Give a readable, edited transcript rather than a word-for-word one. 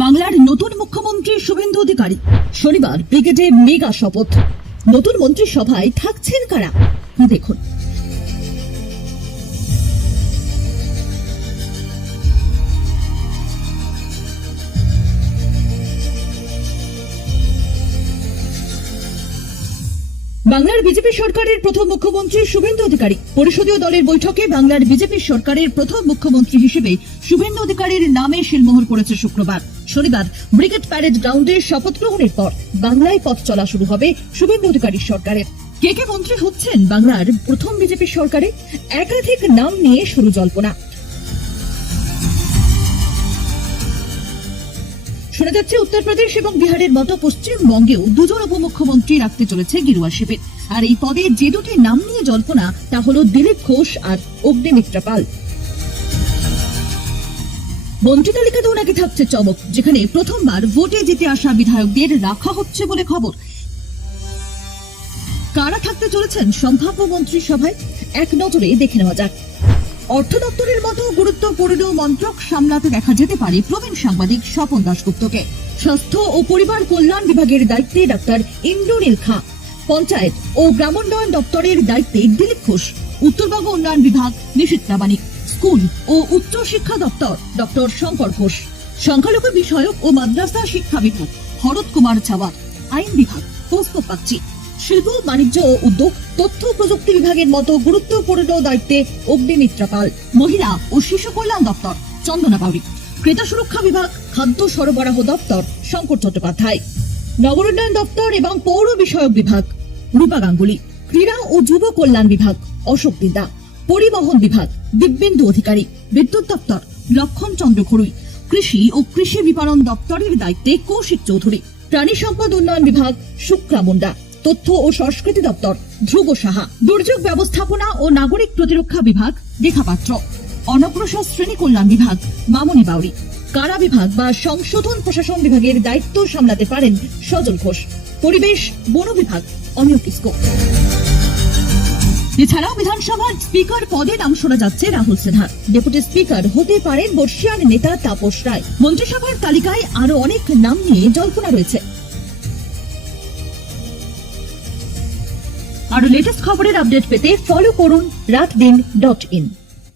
বাংলার নতুন মুখ্যমন্ত্রী শুভেন্দু অধিকারী শনিবার ব্রিগেডে মেগা শপথ। নতুন মন্ত্রিসভায় থাকছেন কারা দেখুন। বাংলার বিজেপি সরকারের প্রথম মুখ্যমন্ত্রী শুভেন্দু অধিকারী পরিষদীয় দলের বৈঠকে বাংলার বিজেপি সরকারের প্রথম মুখ্যমন্ত্রী হিসেবে শুভেন্দু অধিকারীর নামে সিলমোহর পড়েছে শুক্রবার। শনিবার ব্রিগেড প্যারেড গ্রাউন্ডে শপথ গ্রহণের পর বাংলায় পথ চলা শুরু হবে শুভেন্দু অধিকারীর সরকারের। কে কে মন্ত্রী হচ্ছেন বাংলার প্রথম বিজেপি সরকারে, একাধিক নাম নিয়ে শুরু জল্পনা। শোনা যাচ্ছে উত্তরপ্রদেশ এবং বিহারের মতো পশ্চিমবঙ্গেও দুজন উপমুখ্যমন্ত্রী রাখতে চলেছে গেরুয়া শিবির। আর এই পদে যে দুটি নাম নিয়ে জল্পনা তা হল দিলীপ ঘোষ আর অগ্নিমিত্রা পাল। মন্ত্রী তালিকাতেও নাকি থাকছে চমক, যেখানে প্রথমবার ভোটে জিতে আসা বিধায়কদের রাখা হচ্ছে বলে খবর। কারা থাকতে চলেছেন সম্ভাব্য মন্ত্রিসভায় এক নজরে দেখে নেওয়া যাক। অর্থ দপ্তরের মতো গুরুত্বপূর্ণ মন্ত্রক সামলাতে দেখা যেতে পারে প্রবীণ সাংবাদিক স্বপন দাশগুপ্তকে। স্বাস্থ্য ও পরিবার কল্যাণ বিভাগের দায়িত্বে ডাক্তার ইন্দ্রনীল খাঁ, পঞ্চায়েত ও গ্রামোন্নয়ন দপ্তরের দায়িত্বে দিলীপ ঘোষ, উত্তরবঙ্গ উন্নয়ন বিভাগ নিশীথ প্রামাণিক, স্কুল ও উচ্চ শিক্ষা দপ্তর ডক্টর শঙ্কর ঘোষ, সংখ্যালঘু বিষয়ক ও মাদ্রাসা শিক্ষা বিভাগ ভরত কুমার ছাওয়ার, আইন বিভাগ কৌস্তব বাগচি, শিল্প বাণিজ্য ও উদ্যোগ তথ্য প্রযুক্তি বিভাগের মতো গুরুত্বপূর্ণ দায়িত্বে অগ্নিমিত্রা পাল, মহিলা ও শিশু কল্যাণ দপ্তর চন্দনা বাউরি, ক্রেতা সুরক্ষা বিভাগ খাদ্য সরবরাহ দপ্তর শঙ্কর চট্টোপাধ্যায়, নগর উন্নয়ন দপ্তর এবং পৌর বিষয়ক বিভাগ রূপা গাঙ্গুলি, ক্রীড়া ও যুব কল্যাণ বিভাগ অশোক বিদ্যা, পরিবহন বিভাগ দিব্যেন্দু অধিকারী, বিদ্যুৎ দপ্তর লক্ষণ চন্দ্র খড়ুই, কৃষি ও কৃষি বিপণন দপ্তরের দায়িত্বে কৌশিক চৌধুরী, প্রাণী সম্পদ উন্নয়ন বিভাগ শুক্লা মুন্ডা, তথ্য ও সংস্কৃতি দপ্তর ধ্রুব সাহা, দুর্যোগ ব্যবস্থাপনা ও নাগরিক প্রতিরক্ষা বিভাগ রেখা পাত্র, অনগ্রসর শ্রেণী কল্যাণ বিভাগ মামনি বাউরি, কারা বিভাগ বা সংশোধন প্রশাসন বিভাগের দায়িত্ব সামলাতে পারেন সজল ঘোষ, পরিবেশ বন বিভাগ অনিয় কিস্কো। এছাড়াও বিধানসভার স্পিকার পদে নাম শোনা যাচ্ছে রাহুল সিনহার। ডেপুটি স্পিকার হতে পারেন বর্ষিয়ান নেতা তাপস রায়। মন্ত্রিসভার তালিকায় আরো অনেক নাম নিয়ে জল্পনা রয়েছে। আরো লেটেস্ট খবরের আপডেট পেতে ফলো করুন রাতদিন.in।